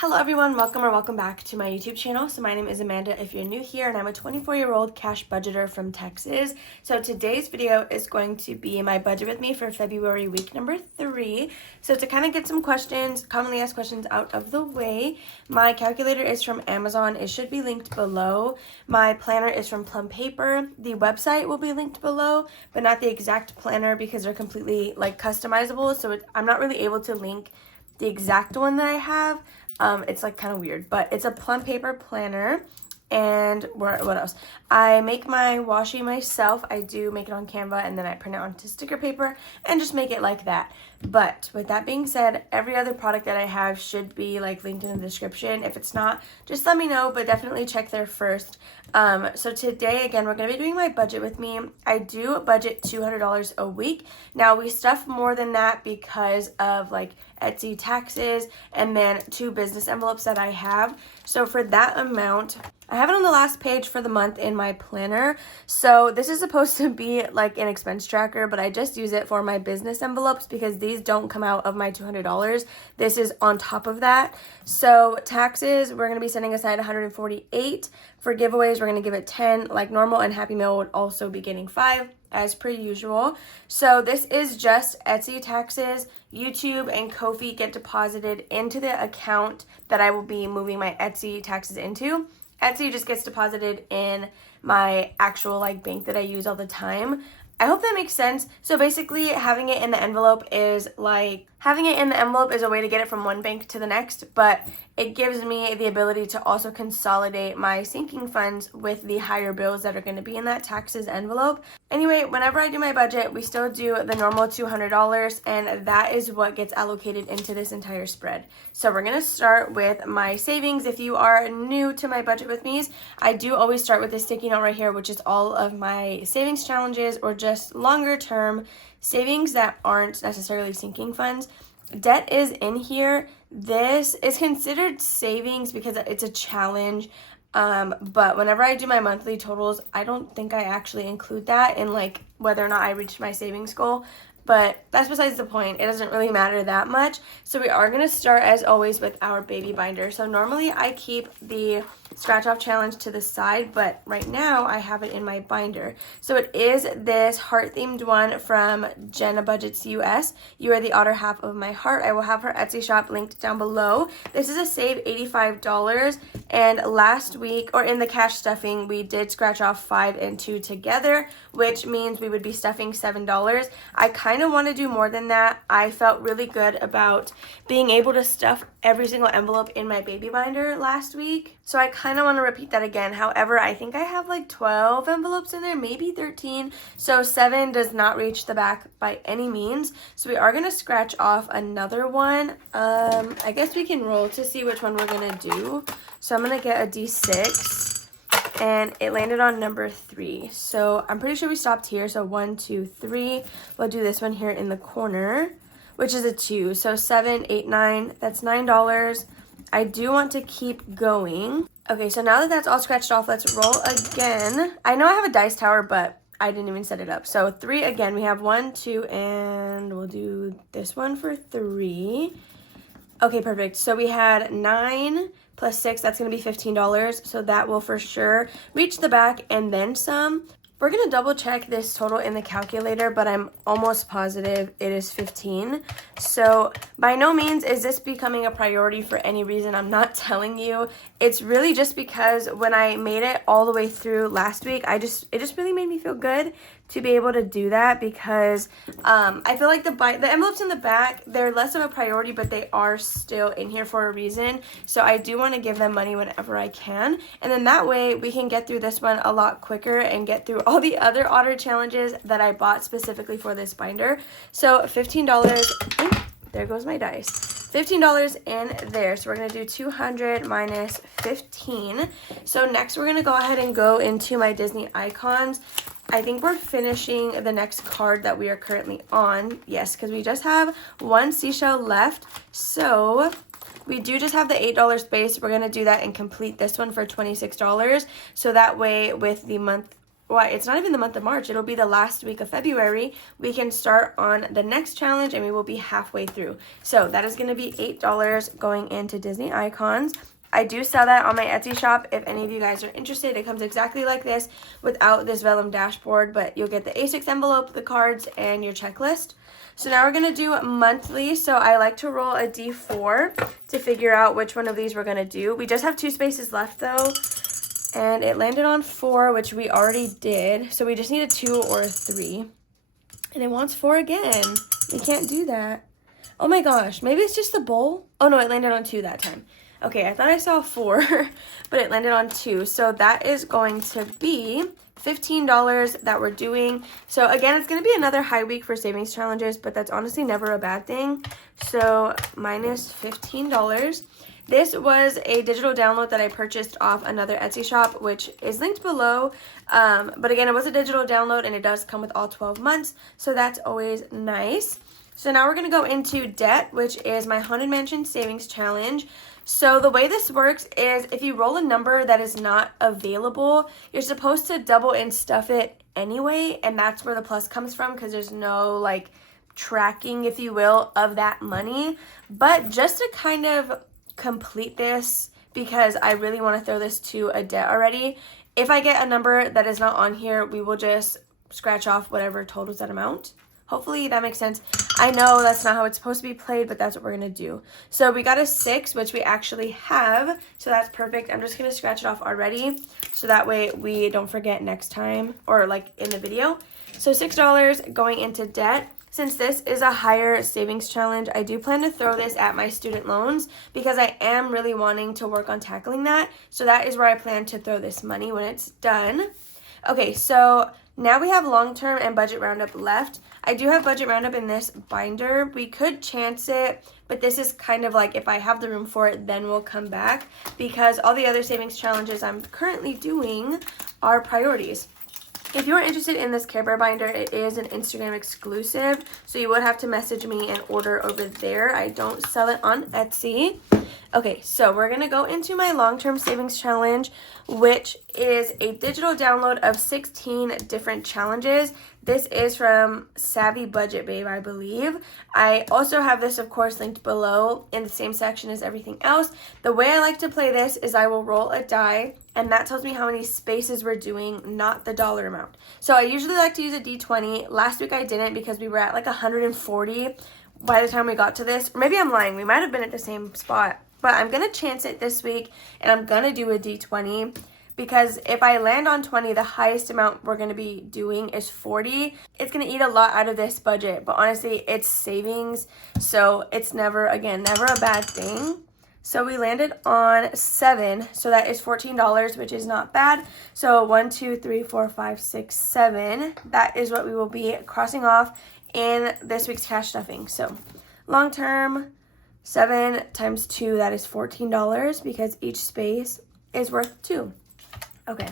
Hello everyone, welcome back to my YouTube channel. So my name is Amanda if you're new here, and I'm a 24-year-old cash budgeter from Texas. So today's video is going to be my budget with me for February week number 3. So to kind of get some questions, commonly asked questions out of the way, my calculator is from Amazon. It should be linked below. My planner is from Plum Paper. The website will be linked below, but not the exact planner because they're completely customizable. So I'm not really able to link the exact one that I have. It's kind of weird, but it's a Plum Paper planner. And what else? I make my washi myself. I do make it on Canva, and then I print it onto sticker paper and just make it like that. But with that being said, every other product that I have should be linked in the description. If it's not, just let me know, but definitely check there first. So today, again, we're going to be doing my budget with me. I do budget $200 a week. Now, we stuff more than that because of Etsy taxes and then 2 business envelopes that I have. So for that amount, I have it on the last page for the month in my planner. So this is supposed to be an expense tracker, but I just use it for my business envelopes because these don't come out of my $200. This is on top of that. So taxes, we're going to be setting aside $148. For giveaways, we're going to give it 10 like normal, and Happy Meal would also be getting 5 as per usual. So this is just Etsy taxes. YouTube and Ko-fi get deposited into the account that I will be moving my Etsy taxes into. Etsy just gets deposited in my actual bank that I use all the time. I hope that makes sense. So basically, having it in the envelope is a way to get it from one bank to the next, but it gives me the ability to also consolidate my sinking funds with the higher bills that are going to be in that taxes envelope. Anyway, whenever I do my budget, we still do the normal $200, and that is what gets allocated into this entire spread. So we're going to start with my savings. If you are new to my budget with me's, I do always start with this sticky note right here, which is all of my savings challenges or just longer term savings that aren't necessarily sinking funds. Debt is in here. This is considered savings because it's a challenge. But whenever I do my monthly totals, I don't think I actually include that in whether or not I reached my savings goal. But that's besides the point. It doesn't really matter that much. So we are going to start, as always, with our baby binder. So normally I keep the scratch off challenge to the side, but right now I have it in my binder. So it is this heart themed one from Jenna Budgets US. You are the otter half of my heart. I will have her Etsy shop linked down below. This is a save $85. And last week, or in the cash stuffing, we did scratch off 5 and 2 together, which means we would be stuffing $7. I kind of want to do more than that. I felt really good about being able to stuff every single envelope in my baby binder last week. So I kind of want to repeat that again. However, I think I have 12 envelopes in there, maybe 13. So 7 does not reach the back by any means. So we are going to scratch off another one. I guess we can roll to see which one we're going to do. So I'm going to get a D6. And it landed on number 3. So I'm pretty sure we stopped here. So 1, 2, 3. We'll do this one here in the corner, which is a 2. So 7, 8, 9. That's $9. I do want to keep going. Okay, so now that that's all scratched off, let's roll again. I know I have a dice tower, but I didn't even set it up. So 3 again. We have 1, 2, and we'll do this one for 3. Okay, perfect. So we had 9 plus 6, that's going to be $15. So that will for sure reach the back and then some. We're going to double check this total in the calculator, but I'm almost positive it is 15. So by no means is this becoming a priority for any reason. I'm not telling you. It's really just because when I made it all the way through last week, it just really made me feel good to be able to do that because I feel like the envelopes in the back, they're less of a priority, but they are still in here for a reason. So I do want to give them money whenever I can. And then that way we can get through this one a lot quicker and get through all the other otter challenges that I bought specifically for this binder. So $15, there goes my dice. $15 in there. So we're going to do 200 minus 15. So next we're going to go ahead and go into my Disney icons. I think we're finishing the next card that we are currently on. Yes, because we just have 1 seashell left. So we do just have the $8 space. We're going to do that and complete this one for $26. So that way with the month well, it's not even the month of March. It'll be the last week of February. We can start on the next challenge and we will be halfway through. So that is going to be $8 going into Disney Icons. I do sell that on my Etsy shop. If any of you guys are interested, it comes exactly like this without this vellum dashboard, but you'll get the A6 envelope, the cards, and your checklist. So now we're going to do monthly. So I like to roll a D4 to figure out which one of these we're going to do. We just have 2 spaces left though, and it landed on 4, which we already did. So we just need a 2 or a 3. And it wants 4 again. We can't do that. Oh my gosh, maybe it's just the bowl. Oh no, it landed on 2 that time. Okay, I thought I saw 4, but it landed on 2. So that is going to be $15 that we're doing. So again, it's going to be another high week for savings challenges, but that's honestly never a bad thing. So minus $15. This was a digital download that I purchased off another Etsy shop, which is linked below. But again, it was a digital download and it does come with all 12 months. So that's always nice. So now we're going to go into debt, which is my Haunted Mansion Savings Challenge. So the way this works is if you roll a number that is not available, you're supposed to double and stuff it anyway, and that's where the plus comes from because there's no like tracking, if you will, of that money. But just to kind of complete this, because I really want to throw this to a debt already, if I get a number that is not on here, we will just scratch off whatever totals that amount. Hopefully that makes sense. I know that's not how it's supposed to be played, but that's what we're going to do. So we got a 6, which we actually have. So that's perfect. I'm just going to scratch it off already. So that way we don't forget next time or like in the video. So $6 going into debt. Since this is a higher savings challenge, I do plan to throw this at my student loans because I am really wanting to work on tackling that. So that is where I plan to throw this money when it's done. Okay, so now we have long-term and budget roundup left. I do have budget roundup in this binder. We could chance it, but this is kind of like if I have the room for it, then we'll come back because all the other savings challenges I'm currently doing are priorities. If you're interested in this Care Bear binder, it is an Instagram exclusive, so you would have to message me and order over there. I don't sell it on Etsy. Okay, so we're going to go into my long-term savings challenge, which is a digital download of 16 different challenges. This is from Savvy Budget Babe, I believe. I also have this, of course, linked below in the same section as everything else. The way I like to play this is I will roll a die, and that tells me how many spaces we're doing, not the dollar amount. So I usually like to use a D20. Last week I didn't because we were at like 140 by the time we got to this. Or maybe I'm lying. We might have been at the same spot. But I'm going to chance it this week, and I'm going to do a D20 because if I land on 20, the highest amount we're going to be doing is 40. It's going to eat a lot out of this budget, but honestly, it's savings, so it's never a bad thing. So we landed on 7, so that is $14, which is not bad. So 1, 2, 3, 4, 5, 6, 7. That is what we will be crossing off in this week's cash stuffing. So long term, 7 times 2, that is $14 because each space is worth 2. Okay,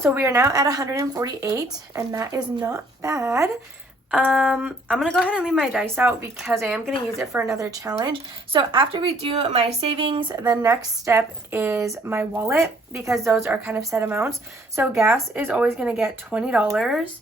so we are now at 148, and that is not bad. I'm going to go ahead and leave my dice out because I am going to use it for another challenge. So after we do my savings, the next step is my wallet because those are kind of set amounts. So gas is always going to get $20.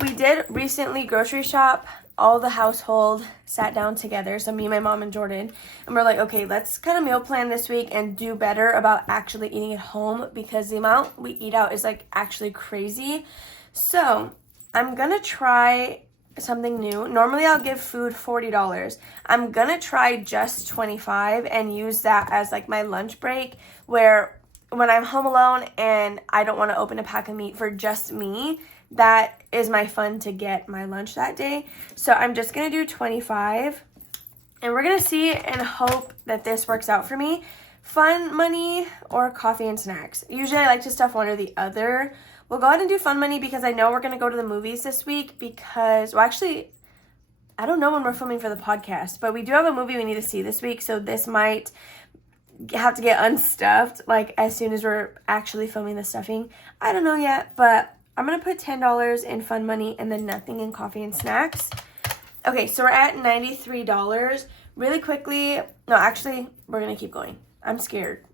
We did recently grocery shop. All the household sat down together, so me, my mom, and Jordan, and we're like, okay, let's kind of meal plan this week and do better about actually eating at home because the amount we eat out is like actually crazy. So I'm gonna try something new. Normally I'll give food $40. I'm gonna try just $25 and use that as like my lunch break, where when I'm home alone and I don't want to open a pack of meat for just me, that is my fun to get my lunch that day. So I'm just going to do $25. And we're going to see and hope that this works out for me. Fun money or coffee and snacks. Usually I like to stuff one or the other. We'll go ahead and do fun money because I know we're going to go to the movies this week because, well, actually, I don't know when we're filming for the podcast, but we do have a movie we need to see this week. So this might have to get unstuffed like as soon as we're actually filming the stuffing. I don't know yet, but I'm going to put $10 in fun money and then nothing in coffee and snacks. Okay, so we're at $93. Really quickly, no, actually, we're going to keep going. I'm scared.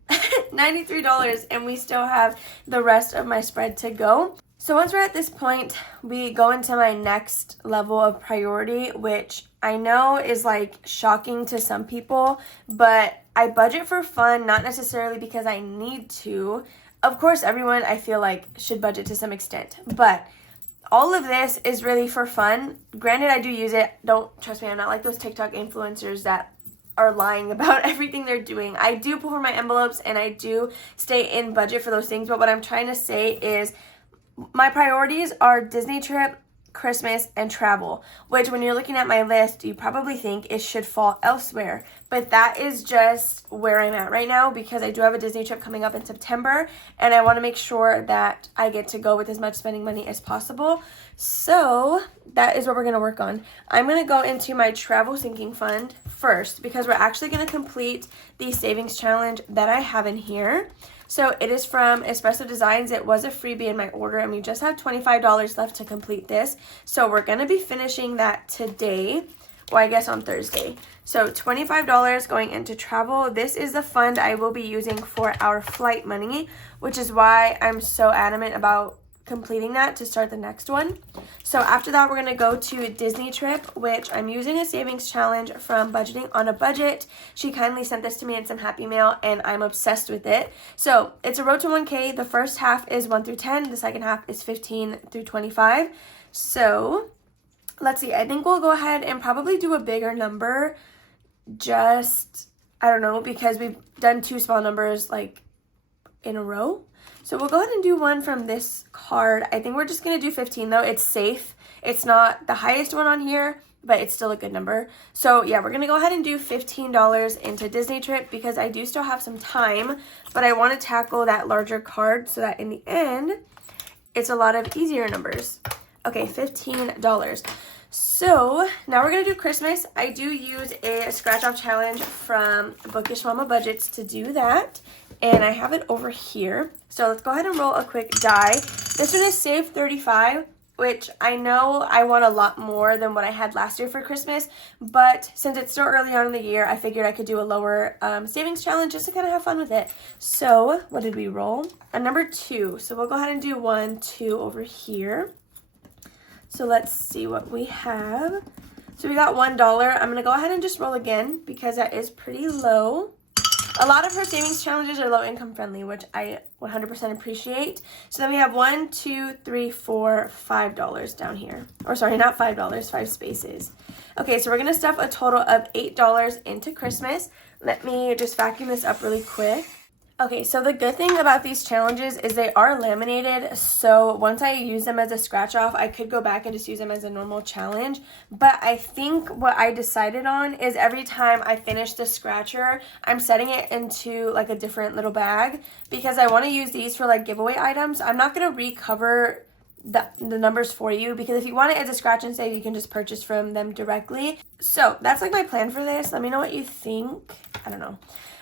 $93, and we still have the rest of my spread to go. So once we're at this point, we go into my next level of priority, which I know is like shocking to some people, but I budget for fun, not necessarily because I need to. Of course, everyone I feel like should budget to some extent, but all of this is really for fun. Granted, I do use it. Don't trust me, I'm not like those TikTok influencers that are lying about everything they're doing. I do pull for my envelopes and I do stay in budget for those things, but what I'm trying to say is my priorities are Disney trip, Christmas, and travel, which when you're looking at my list, you probably think it should fall elsewhere. But that is just where I'm at right now because I do have a Disney trip coming up in September and I want to make sure that I get to go with as much spending money as possible. So that is what we're going to work on. I'm going to go into my travel sinking fund first because we're actually going to complete the savings challenge that I have in here. So it is from EzpressoDesigns. It was a freebie in my order and we just have $25 left to complete this. So we're going to be finishing that today. Well, I guess on Thursday. So $25 going into travel. This is the fund I will be using for our flight money, which is why I'm so adamant about completing that to start the next one. So after that, we're going to go to Disney trip, which I'm using a savings challenge from Budgeting on a Budget. She kindly sent this to me in some happy mail and I'm obsessed with it. So it's a road to 1K. The first half is 1 through 10. The second half is 15 through 25. So let's see. I think we'll go ahead and probably do a bigger number. Just, I don't know, because we've done 2 small numbers like in a row. So we'll go ahead and do one from this card. I think we're just going to do 15 though. It's safe. It's not the highest one on here, but it's still a good number. So yeah, we're going to go ahead and do $15 into Disney trip because I do still have some time, but I want to tackle that larger card so that in the end, it's a lot of easier numbers. Okay, $15. So now we're going to do Christmas. I do use a scratch off challenge from Bookish Mama Budgets to do that. And I have it over here. So let's go ahead and roll a quick die. This one is Save 35, which I know I want a lot more than what I had last year for Christmas. But since it's still early on in the year, I figured I could do a lower savings challenge just to kind of have fun with it. So what did we roll? A number 2. So we'll go ahead and do 1, 2 over here. So let's see what we have. So we got $1. I'm going to go ahead and just roll again because that is pretty low. A lot of her savings challenges are low income friendly, which I 100% appreciate. So then we have 1, 2, 3, 4, $5 down here. Or sorry, not $5, 5 spaces. Okay, so we're going to stuff a total of $8 into Christmas. Let me just vacuum this up really quick. Okay, so the good thing about these challenges is they are laminated, so once I use them as a scratch off, I could go back and just use them as a normal challenge. But I think what I decided on is every time I finish the scratcher, I'm setting it into like a different little bag because I want to use these for like giveaway items. I'm not going to recover the numbers for you because if you want it as a scratch and save, you can just purchase from them directly. So that's like my plan for this. Let me know what you think. I don't know.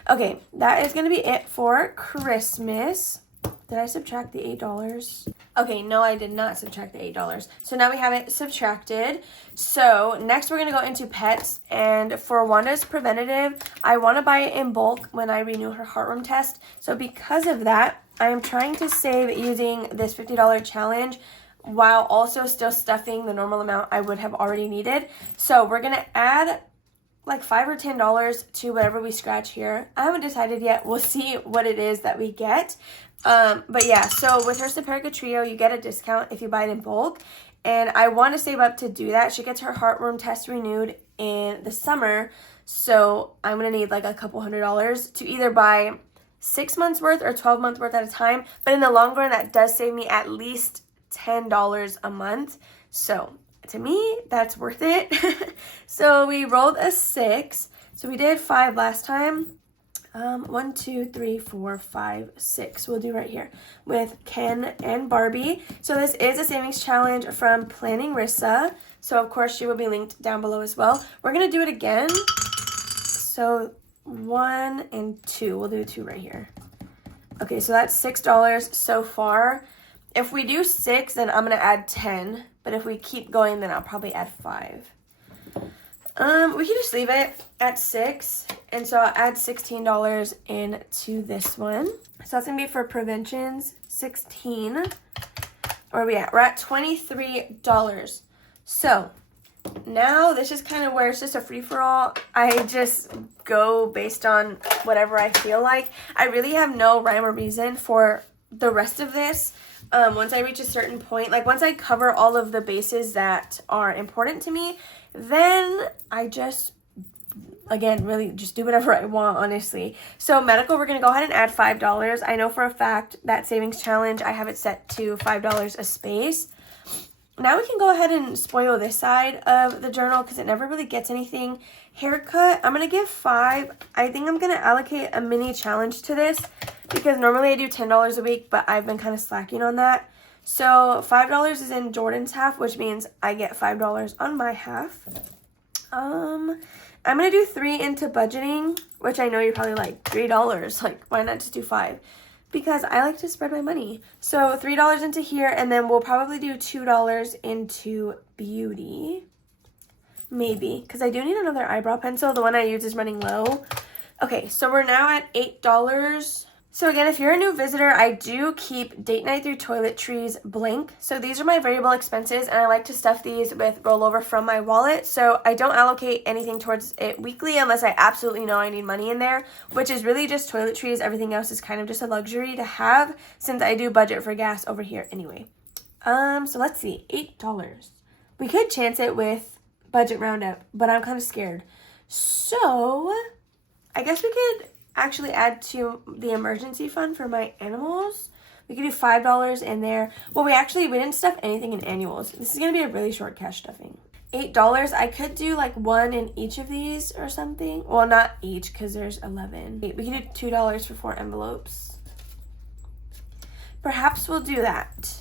Okay, that is going to be it for Christmas. Did I subtract the $8? Okay, no, I did not subtract the $8. So now we have it subtracted. So next we're going to go into pets. And for Wanda's preventative, I want to buy it in bulk when I renew her heartworm test. So because of that, I am trying to save using this $50 challenge while also still stuffing the normal amount I would have already needed. So we're going to add like $5 or $10 to whatever we scratch here. I haven't decided yet. We'll see what it is that we get. But yeah, so with her Superica Trio, you get a discount if you buy it in bulk. And I want to save up to do that. She gets her heartworm test renewed in the summer. So I'm going to need like a couple $100s to either buy 6 months worth or 12 months worth at a time. But in the long run, that does save me at least $10 a month. So to me, that's worth it. So we rolled a 6. So we did 5 last time. 1, 2, 3, 4, 5, 6. We'll do right here with Ken and Barbie. So this is a savings challenge from Planning Rissa. So of course she will be linked down below as well. We're going to do it again. So 1 and 2. We'll do 2 right here. Okay, so that's $6 so far. If we do 6, then I'm going to add 10. But if we keep going, then I'll probably add 5. We can just leave it at 6. And so I'll add $16 into this one. So that's going to be for preventions, 16. Where are we at? We're at $23. So now this is kind of where it's just a free-for-all. I just go based on whatever I feel like. I really have no rhyme or reason for the rest of this. Once I reach a certain point, like once I cover all of the bases that are important to me, then I just, again, really just do whatever I want, honestly. So medical, we're going to go ahead and add $5. I know for a fact that savings challenge, I have it set to $5 a space. Now we can go ahead and spoil this side of the journal because it never really gets anything. Haircut, I'm going to give $5. I think I'm going to allocate a mini challenge to this because normally I do $10 a week, but I've been kind of slacking on that. So $5 is in Jordan's half, which means I get $5 on my half. I'm going to do 3 into budgeting, which I know you're probably like, $3. Like, why not just do 5? Because I like to spread my money. So $3 into here, and then we'll probably do $2 into beauty. Maybe, because I do need another eyebrow pencil. The one I use is running low. Okay, so we're now at $8. So again, if you're a new visitor, I do keep date night through toiletries blank. So these are my variable expenses, and I like to stuff these with rollover from my wallet. So I don't allocate anything towards it weekly unless I absolutely know I need money in there, which is really just toiletries. Everything else is kind of just a luxury to have since I do budget for gas over here anyway. So let's see, $8. We could chance it with budget roundup, but I'm kind of scared. So I guess we could actually add to the emergency fund for my animals. We could do $5 in there. Well, we didn't stuff anything in annuals. This is going to be a really short cash stuffing. $8. I could do like 1 in each of these or something. Well, not each because there's 11. We can do $2 for 4 envelopes. Perhaps we'll do that.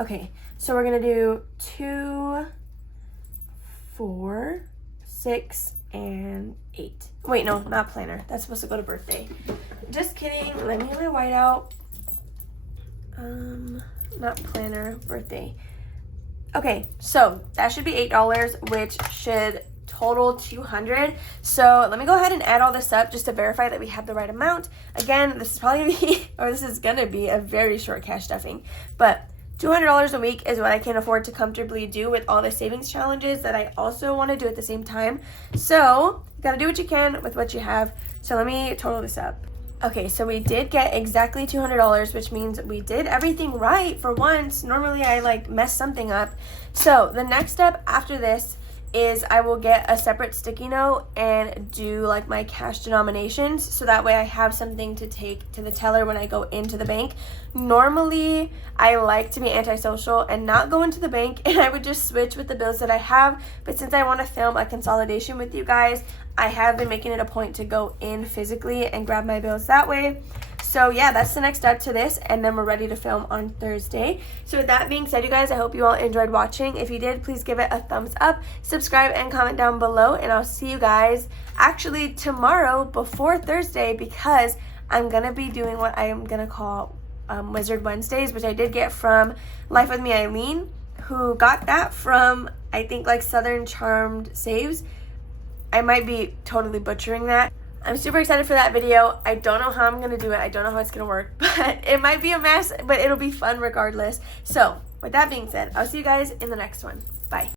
Okay, so we're going to do 2, 4, 6, and 8. Wait, no, not planner. That's supposed to go to birthday. Just kidding. Let me get my white out. Not planner, birthday. Okay, so that should be $8, which should total $200. So let me go ahead and add all this up just to verify that we have the right amount. Again, this is gonna be a very short cash stuffing, but $200 a week is what I can afford to comfortably do with all the savings challenges that I also want to do at the same time. So you gotta do what you can with what you have. So let me total this up. Okay, so we did get exactly $200, which means we did everything right for once. Normally I like mess something up. So the next step after this is I will get a separate sticky note and do like my cash denominations so that way I have something to take to the teller when I go into the bank. Normally I like to be antisocial and not go into the bank, and I would just switch with the bills that I have, but since I want to film a consolidation with you guys, I have been making it a point to go in physically and grab my bills that way. So yeah, that's the next step to this, and then we're ready to film on Thursday. So with that being said, you guys, I hope you all enjoyed watching. If you did, please give it a thumbs up, subscribe, and comment down below, and I'll see you guys actually tomorrow before Thursday, because I'm gonna be doing what I am gonna call Wizard Wednesdays, which I did get from Life With Me Eileen, who got that from, I think, like Southern Charmed Saves. I might be totally butchering that. I'm super excited for that video. I don't know how I'm going to do it. I don't know how it's going to work, but it might be a mess, but it'll be fun regardless. So with that being said, I'll see you guys in the next one.